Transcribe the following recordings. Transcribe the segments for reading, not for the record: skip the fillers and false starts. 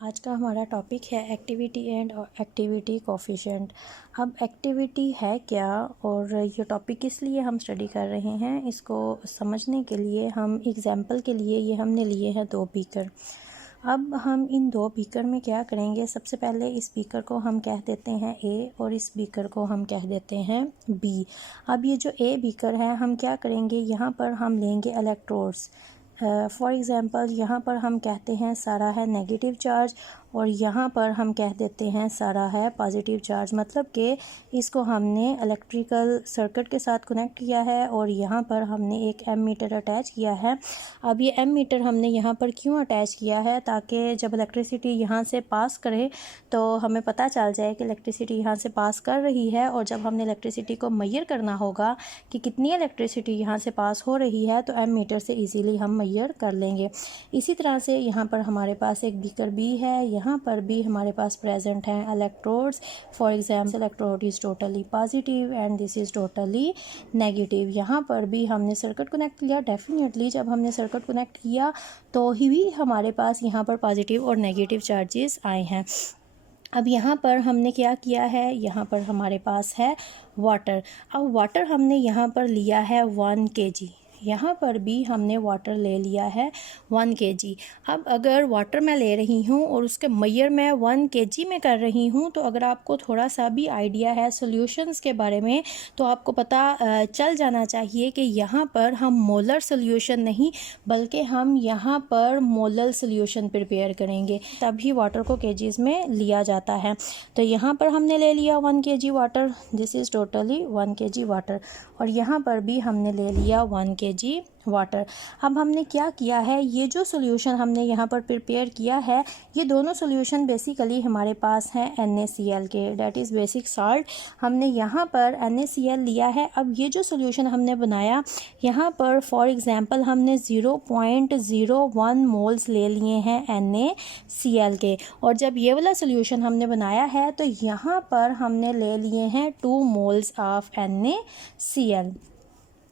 आज का हमारा टॉपिक है एक्टिविटी एंड एक्टिविटी कोफिशिएंट। अब एक्टिविटी है क्या और ये टॉपिक किस लिए हम स्टडी कर रहे हैं, इसको समझने के लिए हम एग्जाम्पल के लिए ये हमने लिए हैं 2 बीकर। अब हम इन 2 बीकर में क्या करेंगे, सबसे पहले इस बीकर को हम कह देते हैं ए और इस बीकर को हम कह देते हैं बी। अब ये जो ए बीकर है, हम क्या करेंगे, यहाँ पर हम लेंगे इलेक्ट्रोड्स। फॉर एग्ज़ाम्पल यहाँ पर हम कहते हैं सारा है नेगेटिव चार्ज और यहाँ पर हम कह देते हैं सारा है पॉजिटिव चार्ज। मतलब कि इसको हमने इलेक्ट्रिकल सर्किट के साथ कनेक्ट किया है और यहाँ पर हमने एक एम मीटर अटैच किया है। अब ये एम मीटर हमने यहाँ पर क्यों अटैच किया है, ताकि जब इलेक्ट्रिसिटी यहाँ से पास करे तो हमें पता चल जाए कि इलेक्ट्रिसिटी यहाँ से पास कर रही है, और जब हमने इलेक्ट्रिसिटी को मेजर करना होगा कि कितनी इलेक्ट्रिसिटी यहाँ से पास हो रही है तो एम मीटर से ईज़िली हम मेजर कर लेंगे। इसी तरह से यहाँ पर हमारे पास एक बीकर बी है, यहाँ पर भी हमारे पास प्रेजेंट हैं electrodes. For example electrode is totally positive and this is totally negative. यहाँ पर भी हमने सर्किट कनेक्ट किया। डेफिनेटली जब हमने सर्किट कनेक्ट किया तो ही हमारे पास यहाँ पर पॉजिटिव और नेगेटिव चार्जेस आए हैं। अब यहाँ पर हमने क्या किया है, यहाँ पर हमारे पास है वाटर। अब वाटर हमने यहाँ पर लिया है 1 kg। यहाँ पर भी हमने वाटर ले लिया है 1 kg। अब अगर वाटर मैं ले रही हूँ और उसके मेजर मैं 1 kg में कर रही हूँ, तो अगर आपको थोड़ा सा भी आइडिया है सॉल्यूशंस के बारे में तो आपको पता चल जाना चाहिए कि यहाँ पर हम मोलर सॉल्यूशन नहीं बल्कि हम यहाँ पर मोलर सॉल्यूशन प्रिपेयर करेंगे, तभी वाटर को केजीज में लिया जाता है। तो यहाँ पर हमने ले लिया 1 kg water, this is totally 1 kg water, और यहाँ पर भी हमने ले लिया 1 kg वाटर। अब हमने क्या किया है, ये जो सॉल्यूशन हमने यहाँ पर प्रिपेयर किया है, ये दोनों सॉल्यूशन बेसिकली हमारे पास हैं NaCl के, डेट इज़ बेसिक साल्ट। हमने यहाँ पर NaCl लिया है। अब ये जो सॉल्यूशन हमने बनाया, यहाँ पर फॉर एग्जांपल हमने 0.01 मोल्स ले लिए हैं NaCl के, और जब ये वाला सॉल्यूशन हमने बनाया है तो यहाँ पर हमने ले लिए हैं 2 मोल्स ऑफ NaCl।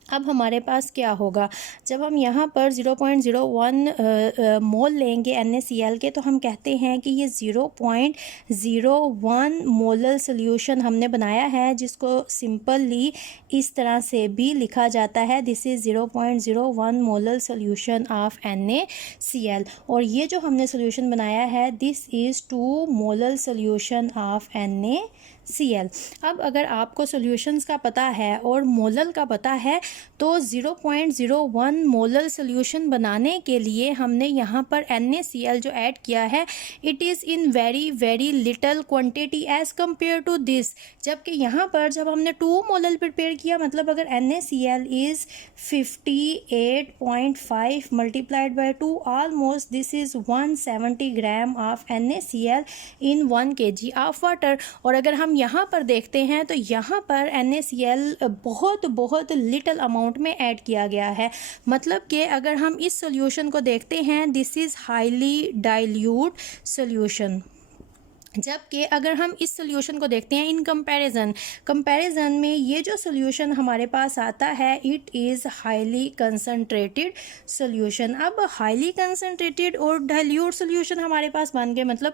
अब हमारे पास क्या होगा, जब हम यहाँ पर 0.01 मोल लेंगे NaCl के, तो हम कहते हैं कि ये 0.01 मोलर सॉल्यूशन हमने बनाया है, जिसको सिंपली इस तरह से भी लिखा जाता है, this is 0.01 molar solution of NaCl। और ये जो हमने सॉल्यूशन बनाया है, this is 2 molar solution of NaCl। अब अगर आपको सॉल्यूशंस का पता है और मोलर का पता है, तो 0.01 मोलर सॉल्यूशन बनाने के लिए हमने यहाँ पर NaCl जो ऐड किया है, it is in very very little quantity as compare to this. जबकि यहाँ पर जब हमने 2 मोलर प्रिपेयर किया, मतलब अगर NaCl is 58.5 multiplied by 2, almost this is 170 gram of NaCl in 1 kg of water. और अगर हम यहाँ पर देखते हैं तो यहाँ पर NaCl बहुत बहुत लिटल अमाउंट में ऐड किया गया है। मतलब कि अगर हम इस सॉल्यूशन को देखते हैं, this is highly dilute solution. जबकि अगर हम इस सॉल्यूशन को देखते हैं इन कंपैरिजन में, ये जो सॉल्यूशन हमारे पास आता है, it is highly concentrated solution. अब हाईली कंसनट्रेटेड और डाइल्यूट सॉल्यूशन हमारे पास बन गए, मतलब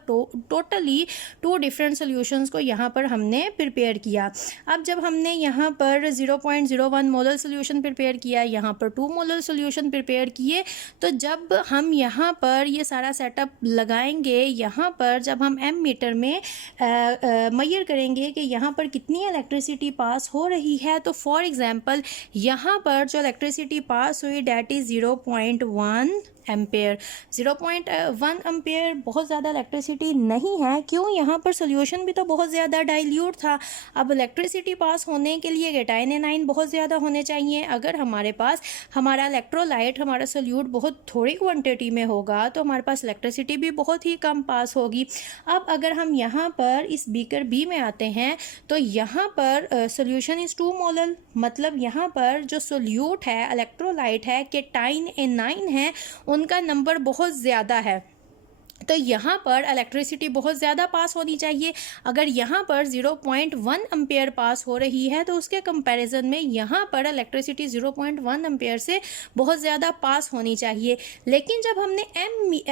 टोटली 2 डिफरेंट सॉल्यूशंस को यहाँ पर हमने प्रिपेयर किया। अब जब हमने यहाँ पर 0.01 मोलर सॉल्यूशन प्रिपेयर किया, यहाँ पर 2 मोलर सॉल्यूशन प्रिपेयर किए, तो जब हम यहाँ पर ये सारा सेटअप लगाएंगे, यहाँ पर जब हम एम मीटर में मेजर करेंगे कि यहाँ पर कितनी इलेक्ट्रिसिटी पास हो रही है, तो फॉर एग्जांपल यहाँ पर जो इलेक्ट्रिसिटी पास हुई, डेट इज़ 0.1 एम्पेयर। 0.1 एम्पेयर बहुत ज़्यादा इलेक्ट्रिसिटी नहीं है, क्यों, यहाँ पर सॉल्यूशन भी तो बहुत ज़्यादा डाइल्यूट था। अब इलेक्ट्रिसिटी पास होने के लिए केटाइन एनाइन बहुत ज़्यादा होने चाहिए। अगर हमारे पास हमारा इलेक्ट्रोलाइट, हमारा सोल्यूट बहुत थोड़ी क्वांटिटी में होगा, तो हमारे पास इलेक्ट्रिसिटी भी बहुत ही कम पास होगी। अब अगर हम यहाँ पर इस बीकर बी में आते हैं, तो यहाँ पर सोल्यूशन इज़ 2 मोलर, मतलब यहाँ पर जो सोल्यूट है, इलेक्ट्रोलाइट है, केटाइन एनाइन है, उनका नंबर बहुत ज़्यादा है। तो यहाँ पर इलेक्ट्रिसिटी बहुत ज़्यादा पास होनी चाहिए। अगर यहाँ पर 0.1 एम्पेयर पास हो रही है तो उसके कंपैरिजन में यहाँ पर इलेक्ट्रिसिटी 0.1 एम्पेयर से बहुत ज़्यादा पास होनी चाहिए। लेकिन जब हमने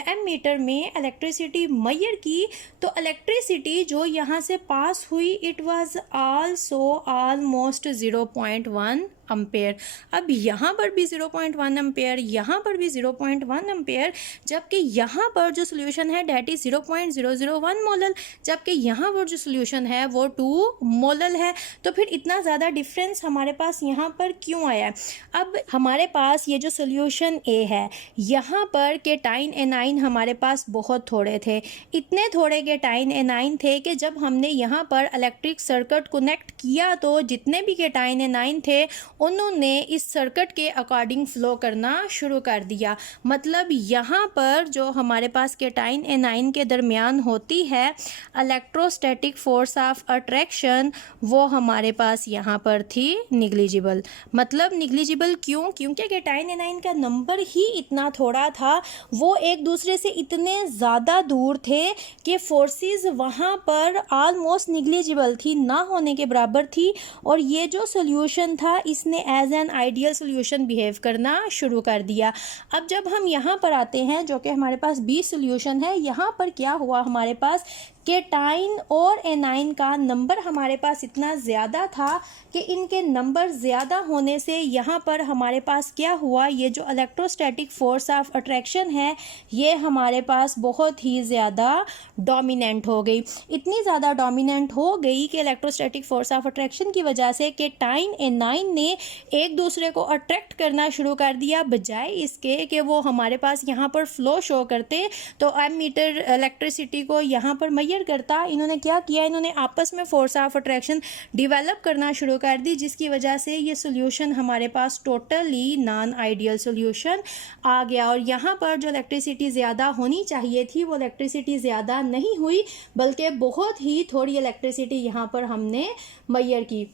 एम मीटर में इलेक्ट्रिसिटी मेजर की तो इलेक्ट्रिसिटी जो यहाँ से पास हुई it was also almost 0.1 ampere. अब यहाँ पर भी 0.1 एम्पेयर, यहाँ पर भी 0.1 एम्पेयर, जबकि यहाँ पर जो सोल्यूशन है डेट इज 0.001 मोलल, जबकि यहाँ पर जो सोल्यूशन है वो 2 मोलल है। तो फिर इतना ज़्यादा डिफरेंस हमारे पास यहाँ पर क्यों आया है? अब हमारे पास ये जो सोल्यूशन ए है, यहाँ पर केटाइन एनाइन हमारे पास बहुत थोड़े थे। इतने थोड़े केटाइन एनाइन थे कि जब हमने यहाँ पर इलेक्ट्रिक सर्किट कनेक्ट किया तो जितने भी केटाइन एनाइन थे उन्होंने इस सर्किट के अकॉर्डिंग फ्लो करना शुरू कर दिया। मतलब यहाँ पर जो हमारे पास केटाइन एनाइन के दरमियान होती है इलेक्ट्रोस्टैटिक फोर्स ऑफ अट्रैक्शन, वो हमारे पास यहाँ पर थी निग्लिजिबल। मतलब निग्लिजिबल क्यों? क्योंकि केटाइन एनाइन का नंबर ही इतना थोड़ा था, वो एक दूसरे से इतने ज़्यादा दूर थे कि फोर्सेस वहाँ पर ऑलमोस्ट निग्लिजिबल थी, ना होने के बराबर थी। और ये जो सोल्यूशन था इसने as an ideal solution behave करना शुरू कर दिया। अब जब हम यहाँ पर आते हैं जो कि हमारे पास बी सोल्यूशन है, यहाँ पर क्या हुआ हमारे पास केटाइन और एनाइन का नंबर हमारे पास इतना ज़्यादा था कि इनके नंबर ज़्यादा होने से यहाँ पर हमारे पास क्या हुआ, ये जो इलेक्ट्रोस्टैटिक फोर्स ऑफ अट्रैक्शन है ये हमारे पास बहुत ही ज़्यादा डोमिनेंट हो गई। इतनी ज़्यादा डोमिनेंट हो गई कि इलेक्ट्रोस्टैटिक फोर्स ऑफ अट्रैक्शन की वजह से केटाइन एनाइन ने एक दूसरे को अट्रैक्ट करना शुरू कर दिया, बजाय इसके कि वो हमारे पास यहाँ पर फ्लो शो करते तो एम मीटर इलेक्ट्रिसिटी को यहाँ पर करता। इन्होंने क्या किया, इन्होंने आपस में फोर्स ऑफ अट्रैक्शन डेवलप करना शुरू कर दी, जिसकी वजह से ये सोल्यूशन हमारे पास टोटली नॉन आइडियल सोल्यूशन आ गया। और यहाँ पर जो इलेक्ट्रिसिटी ज़्यादा होनी चाहिए थी वो इलेक्ट्रिसिटी ज़्यादा नहीं हुई, बल्कि बहुत ही थोड़ी इलेक्ट्रिसिटी यहाँ पर हमने मेजर की।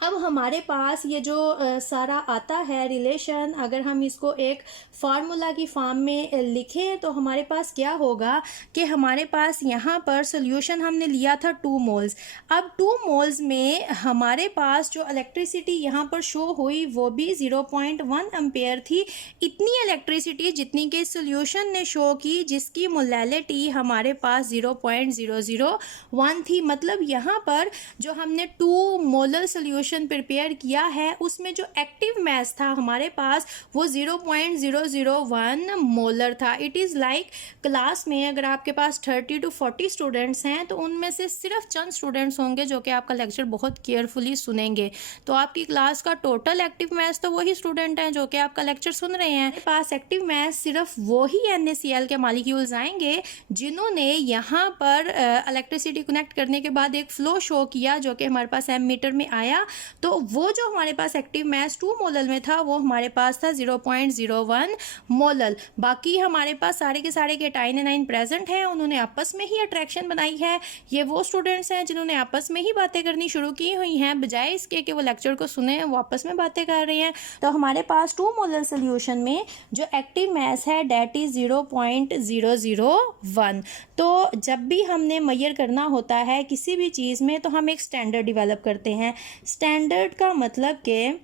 अब हमारे पास ये जो सारा आता है रिलेशन, अगर हम इसको एक फार्मूला की फॉर्म में लिखें तो हमारे पास क्या होगा कि हमारे पास यहाँ पर सोल्यूशन हमने लिया था 2 मोल्स। अब 2 मोल्स में हमारे पास जो इलेक्ट्रिसिटी यहाँ पर शो हुई वो भी 0.1 एम्पेयर थी। इतनी इलेक्ट्रिसिटी जितनी कि सोल्यूशन ने शो की, जिसकी मोलैलिटी हमारे पास 0.001 थी। मतलब यहाँ पर जो हमने 2 मोलर सोल्यूशन प्रिपेयर किया है उसमें जो एक्टिव मास था हमारे पास वो 0.001 मोलर था। इट इज़ लाइक क्लास में अगर आपके पास 30 to 40 स्टूडेंट्स हैं तो उनमें से सिर्फ चंद स्टूडेंट्स होंगे जो कि आपका लेक्चर बहुत केयरफुली सुनेंगे, तो आपकी क्लास का टोटल एक्टिव मास तो वही स्टूडेंट हैं जो कि आपका लेक्चर सुन रहे हैं। हमारे पास एक्टिव मास सिर्फ वही NaCl के मॉलिक्यूल्स आएंगे जिन्होंने यहाँ पर इलेक्ट्रिसिटी कनेक्ट करने के बाद एक फ्लो शो किया जो कि हमारे पास एम मीटर में आया। तो वो जो हमारे पास एक्टिव मास 2 मोलल में था वो हमारे पास था 0.01 मोलल। बाकी हमारे पास सारे के सारे केटाइन एनाइन प्रेजेंट हैं, उन्होंने आपस में ही अट्रैक्शन बनाई है। ये वो स्टूडेंट्स हैं जिन्होंने आपस में ही बातें करनी शुरू की हुई हैं, बजाय इसके कि वो लेक्चर को सुने वो आपस में बातें कर रहे हैं। तो हमारे पास 2 मोलल सोल्यूशन में जो एक्टिव मास है डेट इज 0.001। तो जब भी हमने मेजर करना होता है किसी भी चीज़ में तो हम एक स्टैंडर्ड डेवलप करते हैं। स्टैंडर्ड का मतलब कि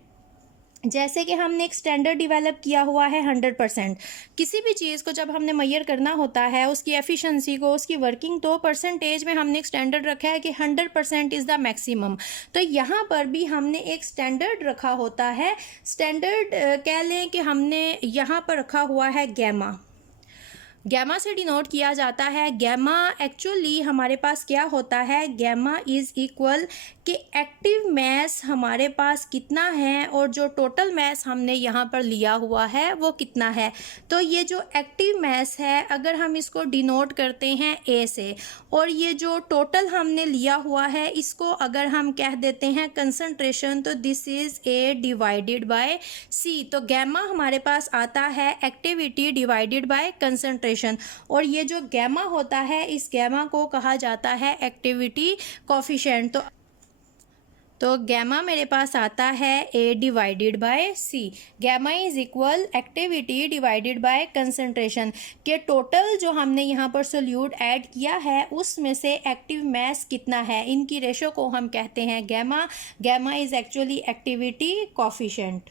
जैसे कि हमने एक स्टैंडर्ड डेवलप किया हुआ है 100%। किसी भी चीज़ को जब हमने मेजर करना होता है उसकी एफिशिएंसी को, उसकी वर्किंग, तो परसेंटेज में हमने एक स्टैंडर्ड रखा है कि 100% इज़ द मैक्सिमम। तो यहाँ पर भी हमने एक स्टैंडर्ड रखा होता है। स्टैंडर्ड कह लें कि हमने यहाँ पर रखा हुआ है गैमा। गैमा से डिनोट किया जाता है। गैमा एक्चुअली हमारे पास क्या होता है, गैमा इज़ इक्वल कि एक्टिव मास हमारे पास कितना है और जो टोटल मास हमने यहाँ पर लिया हुआ है वो कितना है। तो ये जो एक्टिव मास है अगर हम इसको डिनोट करते हैं A से, और ये जो टोटल हमने लिया हुआ है इसको अगर हम कह देते हैं कंसंट्रेशन, तो this is A divided by C। तो गैमा हमारे पास आता है एक्टिविटी डिवाइडेड बाय कंसंट्रेशन, और ये जो गैमा होता है इस गैमा को कहा जाता है एक्टिविटी कोफिशिएंट। तो गैमा मेरे पास आता है A divided by C। Gamma is equal activity divided by concentration के टोटल जो हमने यहाँ पर सोल्यूट ऐड किया है उसमें से एक्टिव मास कितना है, इनकी रेशो को हम कहते हैं gamma. Gamma is actually activity coefficient.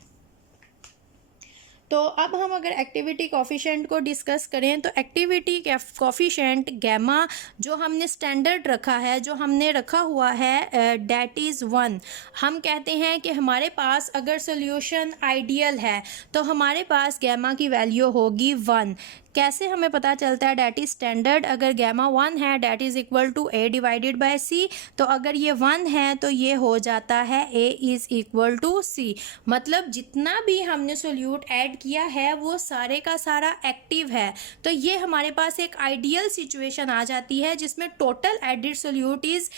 तो अब हम अगर एक्टिविटी कोफिशिएंट को डिस्कस करें तो एक्टिविटी कोफिशिएंट गैमा जो हमने स्टैंडर्ड रखा है, जो हमने रखा हुआ है डेट इज़ 1। हम कहते हैं कि हमारे पास अगर सोल्यूशन आइडियल है तो हमारे पास गैमा की वैल्यू होगी 1। कैसे हमें पता चलता है डेट इज स्टैंडर्ड? अगर गैमा 1 है that is equal to A divided by C, तो अगर ये 1 है तो ये हो जाता है A is equal to C। मतलब जितना भी हमने सोल्यूट ऐड किया है वो सारे का सारा एक्टिव है। तो ये हमारे पास एक आइडियल सिचुएशन आ जाती है जिसमें total added solute is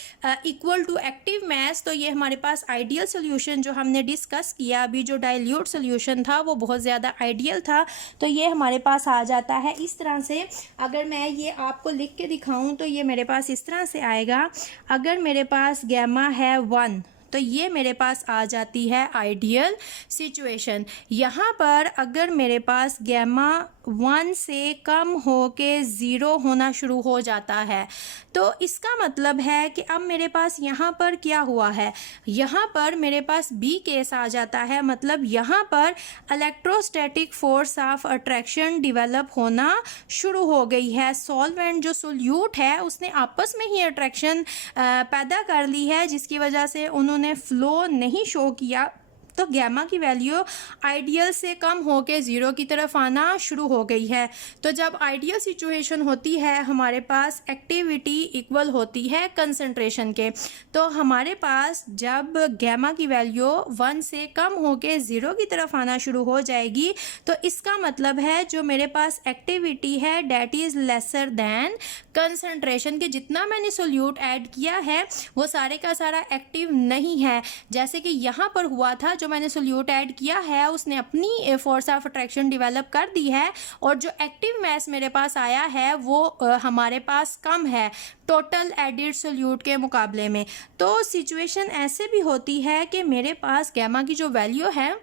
equal to active mass. तो ये हमारे पास आइडियल सोल्यूशन जो हमने डिस्कस किया अभी, जो डाइल्यूट सोल्यूशन था वो बहुत ज़्यादा आइडियल था, तो ये हमारे पास आ जाता है इस तरह से। अगर मैं ये आपको लिख के दिखाऊं तो ये मेरे पास इस तरह से आएगा। अगर मेरे पास गैमा है 1 तो ये मेरे पास आ जाती है आइडियल सिचुएशन। यहाँ पर अगर मेरे पास गैमा 1 से कम हो के 0 होना शुरू हो जाता है तो इसका मतलब है कि अब मेरे पास यहाँ पर क्या हुआ है, यहाँ पर मेरे पास B केस आ जाता है। मतलब यहाँ पर electrostatic force of attraction develop होना शुरू हो गई है। सॉल्वेंट जो सोल्यूट है उसने आपस में ही अट्रैक्शन पैदा कर ली है, जिसकी वजह से उन्होंने फ्लो नहीं शो किया। तो गैमा की वैल्यू आइडियल से कम होके 0 की तरफ आना शुरू हो गई है। तो जब आइडियल सिचुएशन होती है हमारे पास एक्टिविटी इक्वल होती है कंसंट्रेशन के। तो हमारे पास जब गैमा की वैल्यू 1 से कम होके 0 की तरफ आना शुरू हो जाएगी तो इसका मतलब है जो मेरे पास एक्टिविटी है that is lesser than concentration के। जितना मैंने सोल्यूट ऐड किया है वो सारे का सारा एक्टिव नहीं है। जैसे कि यहाँ पर हुआ था, जो मैंने सोल्यूट ऐड किया है उसने अपनी फोर्स ऑफ अट्रैक्शन डेवलप कर दी है और जो एक्टिव मास मेरे पास आया है वो हमारे पास कम है टोटल एडिड सोल्यूट के मुकाबले में। तो सिचुएशन ऐसे भी होती है कि मेरे पास गैमा की जो वैल्यू है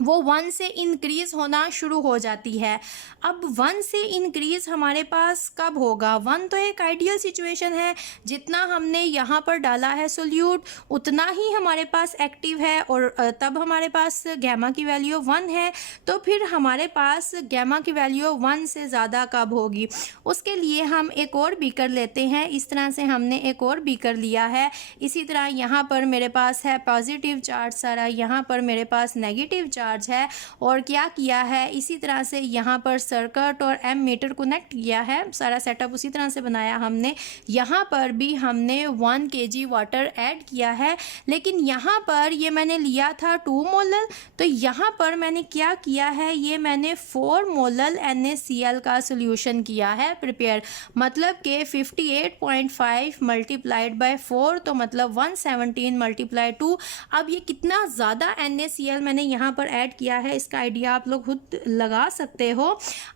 वो 1 से इंक्रीज़ होना शुरू हो जाती है। अब 1 से इंक्रीज़ हमारे पास कब होगा? 1 तो एक आइडियल सिचुएशन है, जितना हमने यहाँ पर डाला है सोल्यूट उतना ही हमारे पास एक्टिव है और तब हमारे पास गैमा की वैल्यू 1 है। तो फिर हमारे पास गैमा की वैल्यू 1 से ज़्यादा कब होगी? उसके लिए हम एक और बीकर लेते हैं। इस तरह से हमने एक और बीकर लिया है। इसी तरह यहाँ पर मेरे पास है पॉजिटिव चार्ज सारा, यहाँ पर मेरे पास नेगेटिव चार्ज है। और क्या किया है, इसी तरह से यहाँ पर सर्किट और एम मीटर कनेक्ट किया है। सारा सेटअप उसी तरह से बनाया हमने। यहाँ पर भी हमने 1 kg वाटर ऐड किया है, लेकिन यहाँ पर ये मैंने लिया था 2 मोलल। तो यहाँ पर मैंने क्या किया है, ये मैंने 4 मोलल NaCl का सोल्यूशन किया है प्रिपेयर। मतलब कि 58.5 मल्टीप्लाइड बाय 4 तो मतलब 117 मल्टीप्लाई 2। अब ये कितना ज़्यादा NaCl मैंने यहाँ पर ऐड किया है इसका आइडिया आप लोग खुद लगा सकते हो।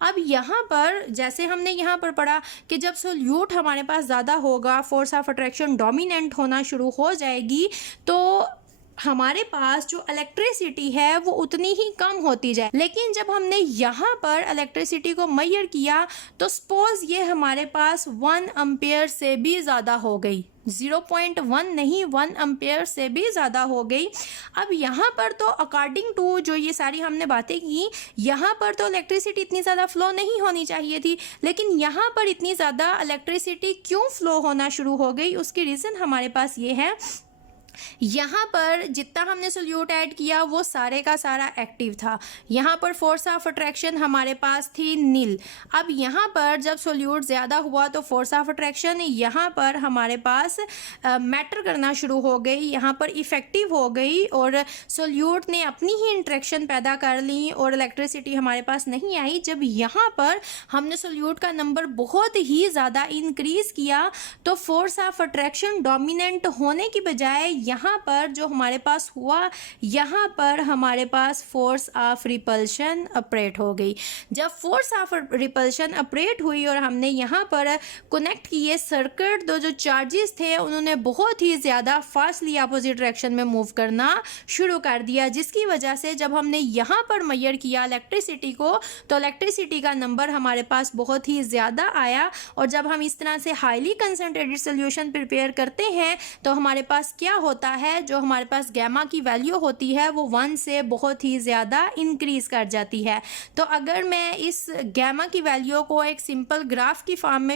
अब यहाँ पर जैसे हमने यहाँ पर पढ़ा कि जब सोल्यूट हमारे पास ज़्यादा होगा, फोर्स ऑफ अट्रैक्शन डोमिनेंट होना शुरू हो जाएगी, तो हमारे पास जो इलेक्ट्रिसिटी है वो उतनी ही कम होती जाए। लेकिन जब हमने यहाँ पर इलेक्ट्रिसिटी को मेजर किया तो सपोज ये हमारे पास 1 एम्पियर से भी ज़्यादा हो गई, 0.1 नहीं 1 एम्पियर से भी ज़्यादा हो गई। अब यहाँ पर तो अकॉर्डिंग टू जो ये सारी हमने बातें की, यहाँ पर तो इलेक्ट्रिसिटी इतनी ज़्यादा फ्लो नहीं होनी चाहिए थी, लेकिन यहाँ पर इतनी ज़्यादा इलेक्ट्रिसिटी क्यों फ्लो होना शुरू हो गई? उसकी रीज़न हमारे पास ये है, यहाँ पर जितना हमने सोल्यूट ऐड किया वो सारे का सारा एक्टिव था। यहाँ पर फोर्स ऑफ अट्रैक्शन हमारे पास थी नील। अब यहाँ पर जब सोल्यूट ज़्यादा हुआ तो फोर्स ऑफ अट्रैक्शन यहाँ पर हमारे पास मैटर करना शुरू हो गई, यहाँ पर इफ़ेक्टिव हो गई और सोल्यूट ने अपनी ही इंट्रैक्शन पैदा कर ली और इलेक्ट्रिसिटी हमारे पास नहीं आई। जब यहाँ पर हमने सोल्यूट का नंबर बहुत ही ज़्यादा इंक्रीज़ किया तो फोर्स ऑफ अट्रैक्शन डोमिनेंट होने की बजाय यहाँ पर जो हमारे पास हुआ, यहाँ पर हमारे पास फोर्स ऑफ रिपल्शन ऑपरेट हो गई। जब फोर्स ऑफ रिपल्शन ऑपरेट हुई और हमने यहाँ पर कनेक्ट किए सर्किट, जो चार्जेस थे उन्होंने बहुत ही ज़्यादा फास्टली अपोजिट डायरेक्शन में मूव करना शुरू कर दिया, जिसकी वजह से जब हमने यहाँ पर मेजर किया इलेक्ट्रिसिटी को, तो इलेक्ट्रिसिटी का नंबर हमारे पास बहुत ही ज़्यादा आया। और जब हम इस तरह से हाईली कंसनट्रेटेड सोल्यूशन प्रिपेयर करते हैं तो हमारे पास क्या होता है, जो हमारे पास गैमा की वैल्यू होती है वो 1 से बहुत ही ज़्यादा इंक्रीज़ कर जाती है। तो अगर मैं इस गैमा की वैल्यू को एक सिंपल ग्राफ की फॉर्म में